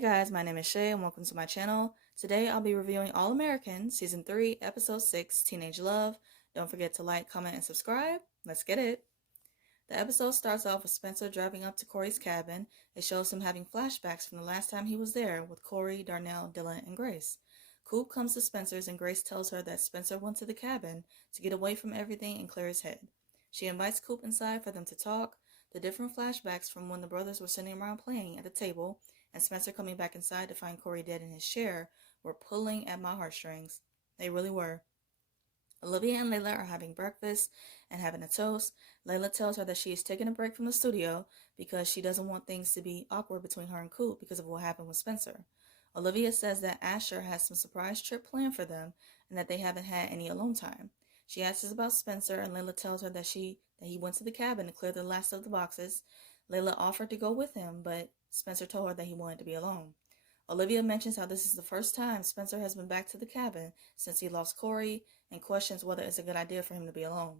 guys, my name is Shay and welcome to my channel. Today I'll be reviewing All American Season 3, Episode 6, Teenage Love. Don't forget to like, comment, and subscribe. Let's get it. The episode starts off with Spencer driving up to Corey's cabin. It shows him having flashbacks from the last time he was there with Corey, Darnell, Dylan, and Grace. Coop comes to Spencer's and Grace tells her that Spencer went to the cabin to get away from everything and clear his head. She invites Coop inside for them to talk. The different flashbacks from when the brothers were sitting around playing at the table and Spencer coming back inside to find Corey dead in his chair were pulling at my heartstrings. They really were. Olivia and Layla are having breakfast and having a toast. Layla tells her that she is taking a break from the studio because she doesn't want things to be awkward between her and Coop because of what happened with Spencer. Olivia says that Asher has some surprise trip planned for them and that they haven't had any alone time. She asks about Spencer and Layla tells her that he went to the cabin to clear the last of the boxes. Layla offered to go with him, but Spencer told her that he wanted to be alone. Olivia mentions how this is the first time Spencer has been back to the cabin since he lost Corey and questions whether it's a good idea for him to be alone.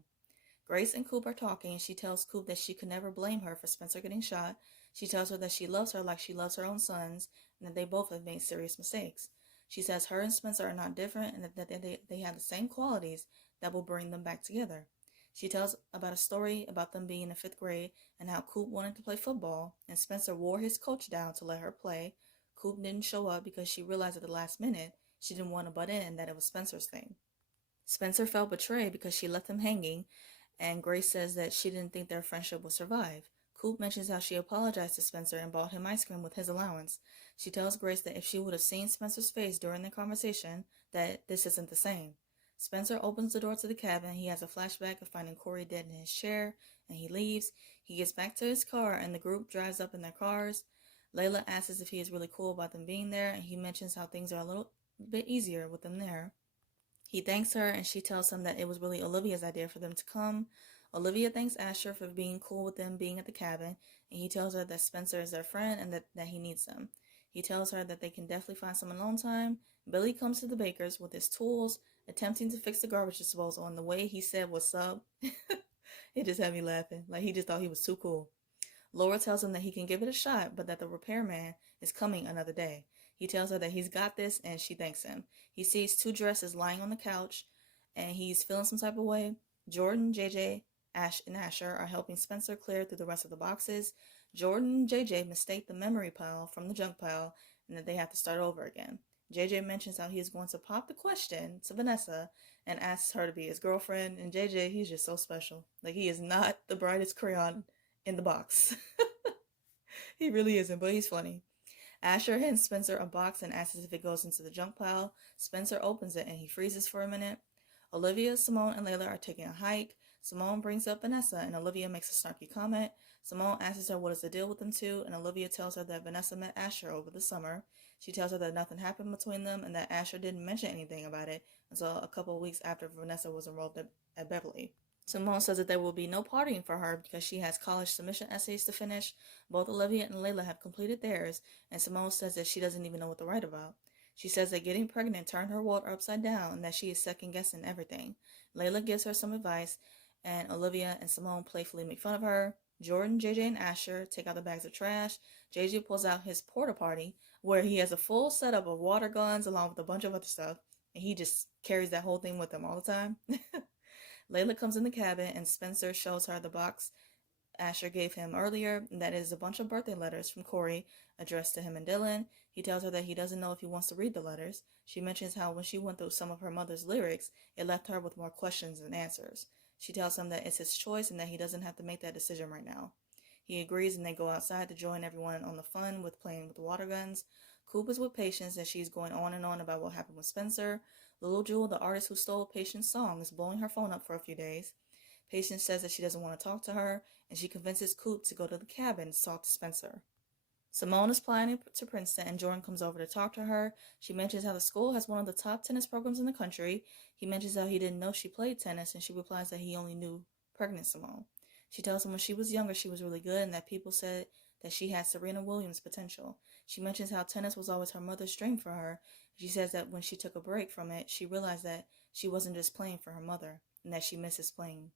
Grace and Coop are talking and she tells Coop that she could never blame her for Spencer getting shot. She tells her that she loves her like she loves her own sons and that they both have made serious mistakes. She says her and Spencer are not different and that they have the same qualities that will bring them back together. She tells about a story about them being in 5th grade and how Coop wanted to play football and Spencer wore his coach down to let her play. Coop didn't show up because she realized at the last minute she didn't want to butt in and that it was Spencer's thing. Spencer felt betrayed because she left him hanging, and Grace says that she didn't think their friendship would survive. Coop mentions how she apologized to Spencer and bought him ice cream with his allowance. She tells Grace that if she would have seen Spencer's face during the conversation, that this isn't the same. Spencer opens the door to the cabin. He has a flashback of finding Corey dead in his chair, and he leaves. He gets back to his car, and the group drives up in their cars. Layla asks if he is really cool about them being there, and he mentions how things are a little bit easier with them there. He thanks her, and she tells him that it was really Olivia's idea for them to come. Olivia thanks Asher for being cool with them being at the cabin, and he tells her that Spencer is their friend and that he needs them. He tells her that they can definitely find some alone time. Billy comes to the baker's with his tools, attempting to fix the garbage disposal, and the way he said "what's up," it just had me laughing. Like he just thought he was too cool. Laura tells him that he can give it a shot, but that the repairman is coming another day. He tells her that he's got this, and she thanks him. He sees 2 dresses lying on the couch, and he's feeling some type of way. Jordan, JJ, Ash, and Asher are helping Spencer clear through the rest of the boxes. Jordan and JJ mistake the memory pile from the junk pile, and that they have to start over again. JJ mentions how he is going to pop the question to Vanessa and asks her to be his girlfriend, and JJ, he's just so special. Like, he is not the brightest crayon in the box. He really isn't, but he's funny. Asher hands Spencer a box and asks if it goes into the junk pile. Spencer opens it and he freezes for a minute. Olivia, Simone, and Layla are taking a hike. Simone brings up Vanessa and Olivia makes a snarky comment. Simone asks her what is the deal with them two, and Olivia tells her that Vanessa met Asher over the summer. She tells her that nothing happened between them and that Asher didn't mention anything about it until a couple of weeks after Vanessa was enrolled at Beverly. Simone says that there will be no partying for her because she has college submission essays to finish. Both Olivia and Layla have completed theirs, and Simone says that she doesn't even know what to write about. She says that getting pregnant turned her world upside down and that she is second-guessing everything. Layla gives her some advice, and Olivia and Simone playfully make fun of her. Jordan, JJ, and Asher take out the bags of trash. JJ pulls out his porta potty, where he has a full setup of water guns along with a bunch of other stuff, and he just carries that whole thing with him all the time. Layla comes in the cabin, and Spencer shows her the box Asher gave him earlier, and that is a bunch of birthday letters from Corey addressed to him and Dylan. He tells her that he doesn't know if he wants to read the letters. She mentions how when she went through some of her mother's lyrics, it left her with more questions than answers. She tells him that it's his choice and that he doesn't have to make that decision right now. He agrees, and they go outside to join everyone on the fun with playing with the water guns. Coop is with Patience, and she's going on and on about what happened with Spencer. Little Jewel, the artist who stole Patience's song, is blowing her phone up for a few days. Patience says that she doesn't want to talk to her, and she convinces Coop to go to the cabin to talk to Spencer. Simone is applying to Princeton, and Jordan comes over to talk to her. She mentions how the school has one of the top tennis programs in the country. He mentions how he didn't know she played tennis, and she replies that he only knew pregnant Simone. She tells him when she was younger she was really good and that people said that she had Serena Williams potential. She mentions how tennis was always her mother's dream for her. She says that when she took a break from it, she realized that she wasn't just playing for her mother and that she misses playing.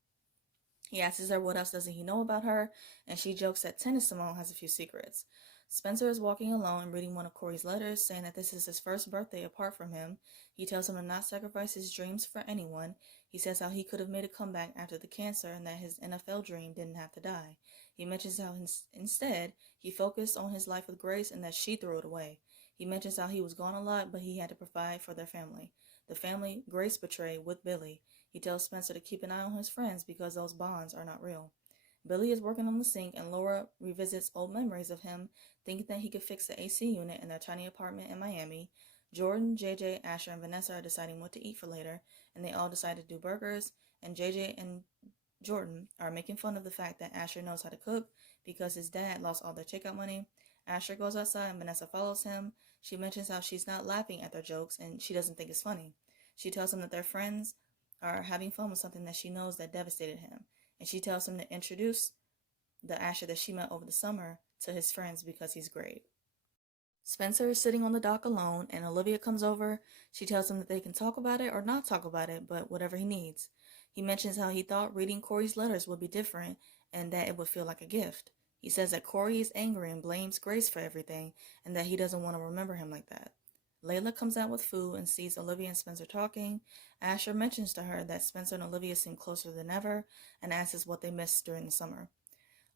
He asks her what else doesn't he know about her, and she jokes that Tennis Simone has a few secrets. Spencer is walking alone and reading one of Corey's letters, saying that this is his first birthday apart from him. He tells him to not sacrifice his dreams for anyone. He says how he could have made a comeback after the cancer and that his NFL dream didn't have to die. He mentions how instead he focused on his life with Grace and that she threw it away. He mentions how he was gone a lot, but he had to provide for their family. The family Grace betrayed with Billy. He tells Spencer to keep an eye on his friends because those bonds are not real. Billy is working on the sink, and Laura revisits old memories of him, thinking that he could fix the AC unit in their tiny apartment in Miami. Jordan, JJ, Asher, and Vanessa are deciding what to eat for later, and they all decide to do burgers, and JJ and Jordan are making fun of the fact that Asher knows how to cook because his dad lost all their takeout money. Asher goes outside and Vanessa follows him. She mentions how she's not laughing at their jokes and she doesn't think it's funny. She tells him that their friends are having fun with something that she knows that devastated him. And she tells him to introduce the Asher that she met over the summer to his friends because he's great. Spencer is sitting on the dock alone, and Olivia comes over. She tells him that they can talk about it or not talk about it, but whatever he needs. He mentions how he thought reading Corey's letters would be different and that it would feel like a gift. He says that Corey is angry and blames Grace for everything, and that he doesn't want to remember him like that. Layla comes out with food and sees Olivia and Spencer talking. Asher mentions to her that Spencer and Olivia seem closer than ever and asks what they missed during the summer.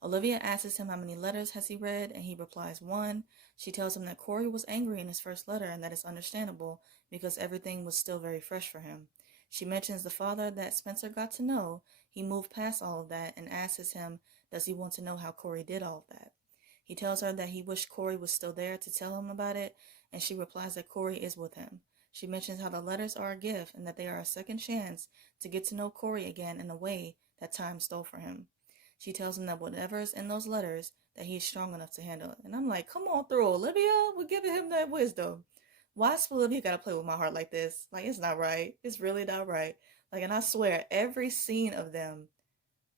Olivia asks him how many letters has he read, and he replies 1. She tells him that Corey was angry in his first letter and that it's understandable because everything was still very fresh for him. She mentions the father that Spencer got to know. He moved past all of that and asks him, does he want to know how Corey did all of that? He tells her that he wished Corey was still there to tell him about it, and she replies that Corey is with him. She mentions how the letters are a gift and that they are a second chance to get to know Corey again in a way that time stole from him. She tells him that whatever's in those letters, that he's strong enough to handle it. And I'm like, come on through, Olivia. We're giving him that wisdom. Why Spelivia gotta play with my heart like this? Like, it's not right. It's really not right. Like, and I swear, every scene of them,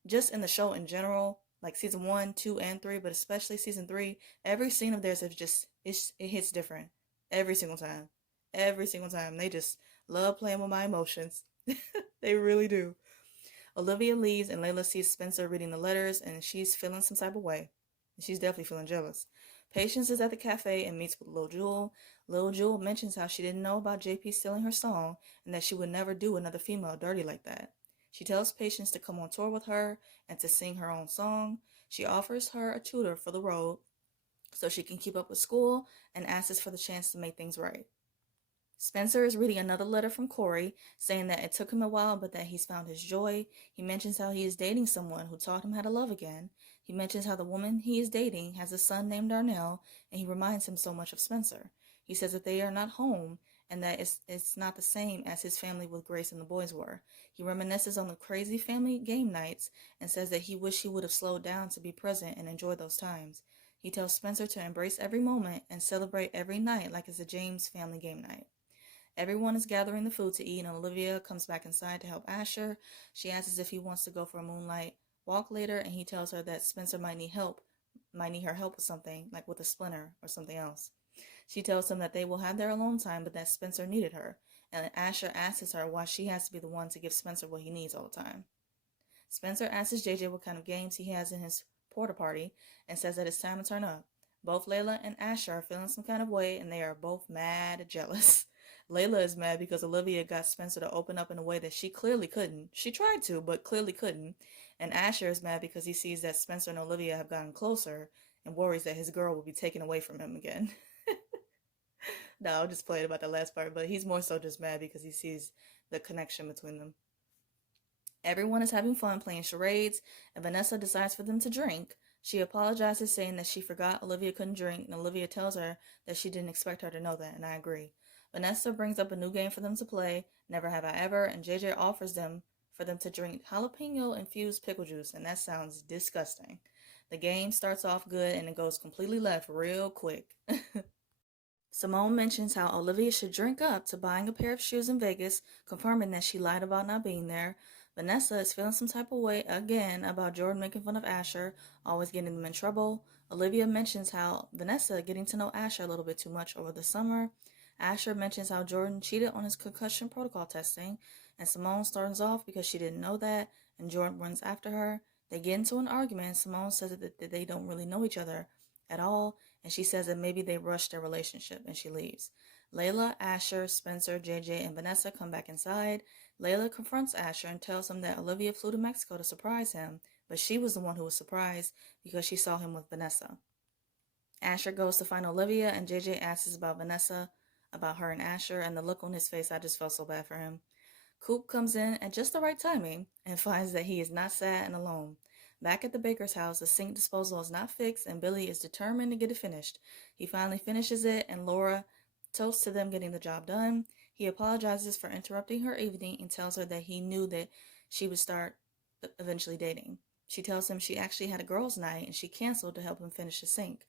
just in the show in general, like season 1, 2, and 3, but especially season 3, every scene of theirs is just, it hits different. Every single time. Every single time. They just love playing with my emotions. They really do. Olivia leaves and Layla sees Spencer reading the letters and she's feeling some type of way. She's definitely feeling jealous. Patience is at the cafe and meets with Lil Jewel. Lil Jewel mentions how she didn't know about JP stealing her song and that she would never do another female dirty like that. She tells Patience to come on tour with her and to sing her own song. She offers her a tutor for the road so she can keep up with school and asks for the chance to make things right. Spencer is reading another letter from Corey, saying that it took him a while, but that he's found his joy. He mentions how he is dating someone who taught him how to love again. He mentions how the woman he is dating has a son named Darnell, and he reminds him so much of Spencer. He says that they are not home, and that it's not the same as his family with Grace and the boys were. He reminisces on the crazy family game nights, and says that he wished he would have slowed down to be present and enjoy those times. He tells Spencer to embrace every moment and celebrate every night like it's a James family game night. Everyone is gathering the food to eat, and Olivia comes back inside to help Asher. She asks if he wants to go for a moonlight walk later, and he tells her that Spencer might need her help with something, like with a splinter or something else. She tells him that they will have their alone time, but that Spencer needed her, and Asher asks her why she has to be the one to give Spencer what he needs all the time. Spencer asks JJ what kind of games he has in his porta party, and says that it's time to turn up. Both Layla and Asher are feeling some kind of way, and they are both mad jealous. Layla is mad because Olivia got Spencer to open up in a way that she clearly couldn't. She tried to, but clearly couldn't. And Asher is mad because he sees that Spencer and Olivia have gotten closer and worries that his girl will be taken away from him again. No, I'll just play about the last part, but he's more so just mad because he sees the connection between them. Everyone is having fun playing charades, and Vanessa decides for them to drink. She apologizes, saying that she forgot Olivia couldn't drink, and Olivia tells her that she didn't expect her to know that, and I agree. Vanessa brings up a new game for them to play, Never Have I Ever, and JJ offers them for them to drink jalapeno-infused pickle juice, and that sounds disgusting. The game starts off good, and it goes completely left real quick. Simone mentions how Olivia should drink up to buying a pair of shoes in Vegas, confirming that she lied about not being there. Vanessa is feeling some type of way again about Jordan making fun of Asher, always getting them in trouble. Olivia mentions how Vanessa getting to know Asher a little bit too much over the summer. Asher mentions how Jordan cheated on his concussion protocol testing, and Simone storms off because she didn't know that, and Jordan runs after her. They get into an argument, and Simone says that they don't really know each other, at all, and she says that maybe they rushed their relationship, and she leaves. Layla, Asher, Spencer, JJ, and Vanessa come back inside. Layla confronts Asher and tells him that Olivia flew to Mexico to surprise him, but she was the one who was surprised because she saw him with Vanessa. Asher goes to find Olivia, and JJ asks about Vanessa, about her and Asher, and the look on his face, I just felt so bad for him. Coop comes in at just the right timing and finds that he is not sad and alone. Back at the baker's house, the sink disposal is not fixed, and Billy is determined to get it finished. He finally finishes it, and Laura toasts to them getting the job done. He apologizes for interrupting her evening and tells her that he knew that she would start eventually dating. She tells him she actually had a girls' night and she canceled to help him finish the sink.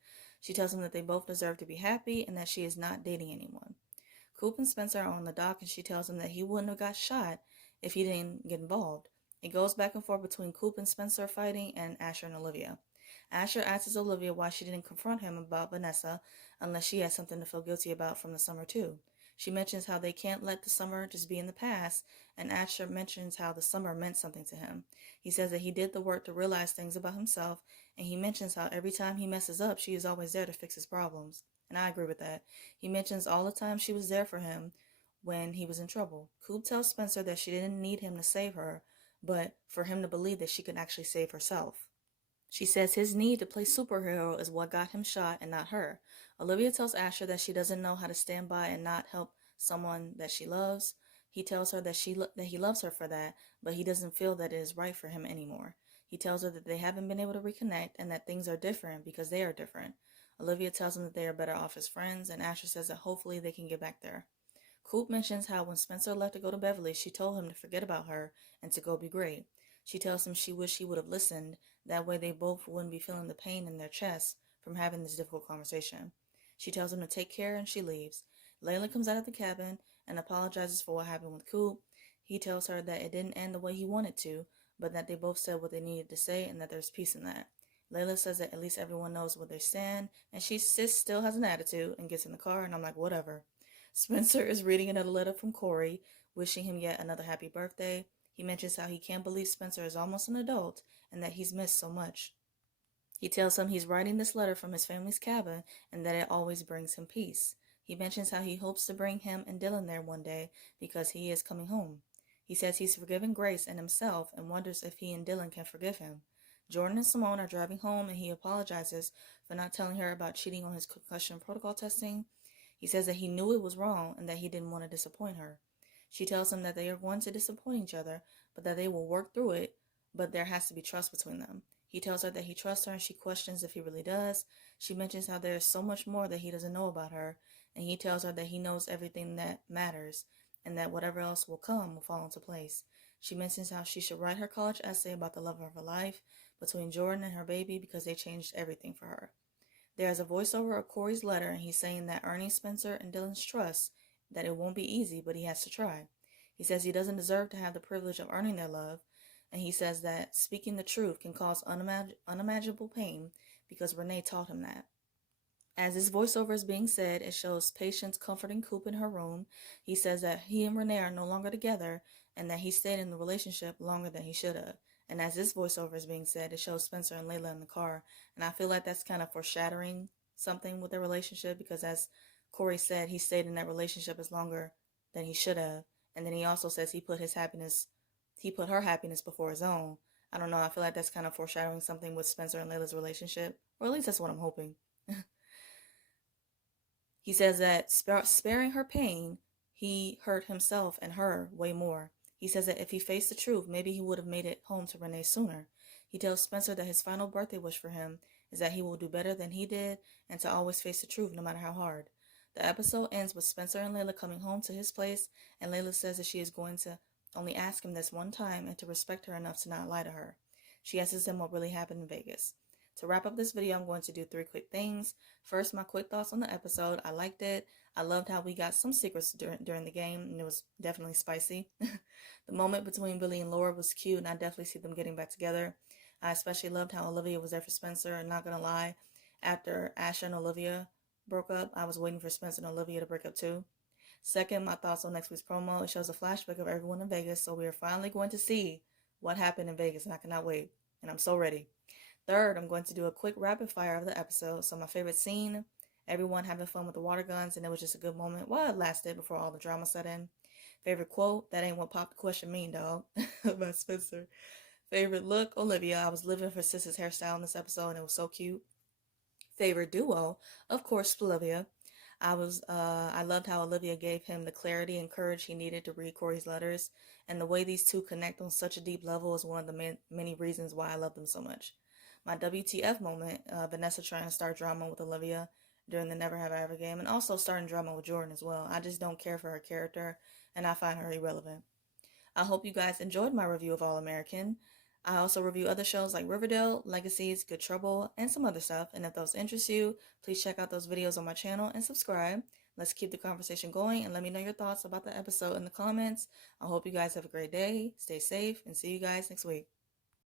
She tells him that they both deserve to be happy and that she is not dating anyone. Coop and Spencer are on the dock, and she tells him that he wouldn't have got shot if he didn't get involved. It goes back and forth between Coop and Spencer fighting and Asher and Olivia. Asher asks Olivia why she didn't confront him about Vanessa unless she had something to feel guilty about from the summer too. She mentions how they can't let the summer just be in the past, and Asher mentions how the summer meant something to him. He says that he did the work to realize things about himself, and he mentions how every time he messes up, she is always there to fix his problems. And I agree with that. He mentions all the time she was there for him when he was in trouble. Coop tells Spencer that she didn't need him to save her, but for him to believe that she could actually save herself. She says his need to play superhero is what got him shot and not her. Olivia tells Asher that she doesn't know how to stand by and not help someone that she loves. He tells her that he loves her for that, but he doesn't feel that it is right for him anymore. He tells her that they haven't been able to reconnect and that things are different because they are different. Olivia tells him that they are better off as friends, and Asher says that hopefully they can get back there. Coop mentions how when Spencer left to go to Beverly, she told him to forget about her and to go be great. She tells him she wished he would have listened. That way they both wouldn't be feeling the pain in their chests from having this difficult conversation. She tells him to take care, and she leaves. Layla comes out of the cabin and apologizes for what happened with Coop. He tells her that it didn't end the way he wanted to, but that they both said what they needed to say and that there's peace in that. Layla says that at least everyone knows where they stand, and she still has an attitude and gets in the car, and I'm like, whatever. Spencer is reading another letter from Corey, wishing him yet another happy birthday. He mentions how he can't believe Spencer is almost an adult and that he's missed so much. He tells him he's writing this letter from his family's cabin and that it always brings him peace. He mentions how he hopes to bring him and Dylan there one day because he is coming home. He says he's forgiven Grace and himself and wonders if he and Dylan can forgive him. Jordan and Simone are driving home, and he apologizes for not telling her about cheating on his concussion protocol testing. He says that he knew it was wrong and that he didn't want to disappoint her. She tells him that they are going to disappoint each other, but that they will work through it, but there has to be trust between them. He tells her that he trusts her, and she questions if he really does. She mentions how there is so much more that he doesn't know about her, and he tells her that he knows everything that matters, and that whatever else will come will fall into place. She mentions how she should write her college essay about the love of her life between Jordan and her baby because they changed everything for her. There is a voiceover of Corey's letter, and he's saying that earning Spencer and Dylan's trust, that it won't be easy, but he has to try. He says he doesn't deserve to have the privilege of earning their love, and he says that speaking the truth can cause unimaginable pain because Renee taught him that. As this voiceover is being said, it shows Patience comforting Coop in her room. He says that he and Renee are no longer together and that he stayed in the relationship longer than he should have. And as this voiceover is being said, it shows Spencer and Layla in the car. And I feel like that's kind of foreshadowing something with their relationship because as Corey said, he stayed in that relationship as longer than he should have. And then he also says he put her happiness before his own. I don't know, I feel like that's kind of foreshadowing something with Spencer and Layla's relationship. Or at least that's what I'm hoping. He says that sparing her pain, he hurt himself and her way more. He says that if he faced the truth, maybe he would have made it home to Renee sooner. He tells Spencer that his final birthday wish for him is that he will do better than he did and to always face the truth no matter how hard. The episode ends with Spencer and Layla coming home to his place, and Layla says that she is going to only ask him this one time and to respect her enough to not lie to her. She asks him what really happened in Vegas. To wrap up this video, I'm going to do 3 quick things. First, my quick thoughts on the episode. I liked it. I loved how we got some secrets during the game, and it was definitely spicy. The moment between Billy and Laura was cute, and I definitely see them getting back together. I especially loved how Olivia was there for Spencer, and not gonna lie, after Asher and Olivia broke up, I was waiting for Spencer and Olivia to break up too. Second, my thoughts on next week's promo. It shows a flashback of everyone in Vegas, so we are finally going to see what happened in Vegas, and I cannot wait, and I'm so ready. Third, I'm going to do a quick rapid fire of the episode. So my favorite scene, everyone having fun with the water guns, and it was just a good moment while it lasted before all the drama set in. Favorite quote, that ain't what popped the question mean, dog, by Spencer. Favorite look, Olivia. I was living for Sis's hairstyle in this episode, and it was so cute. Favorite duo, of course, Spelivia. I loved how Olivia gave him the clarity and courage he needed to read Corey's letters, and the way these two connect on such a deep level is one of the many reasons why I love them so much. My WTF moment, Vanessa trying to start drama with Olivia during the Never Have I Ever game, and also starting drama with Jordan as well. I just don't care for her character, and I find her irrelevant. I hope you guys enjoyed my review of All American. I also review other shows like Riverdale, Legacies, Good Trouble, and some other stuff. And if those interest you, please check out those videos on my channel and subscribe. Let's keep the conversation going and let me know your thoughts about the episode in the comments. I hope you guys have a great day, stay safe, and see you guys next week.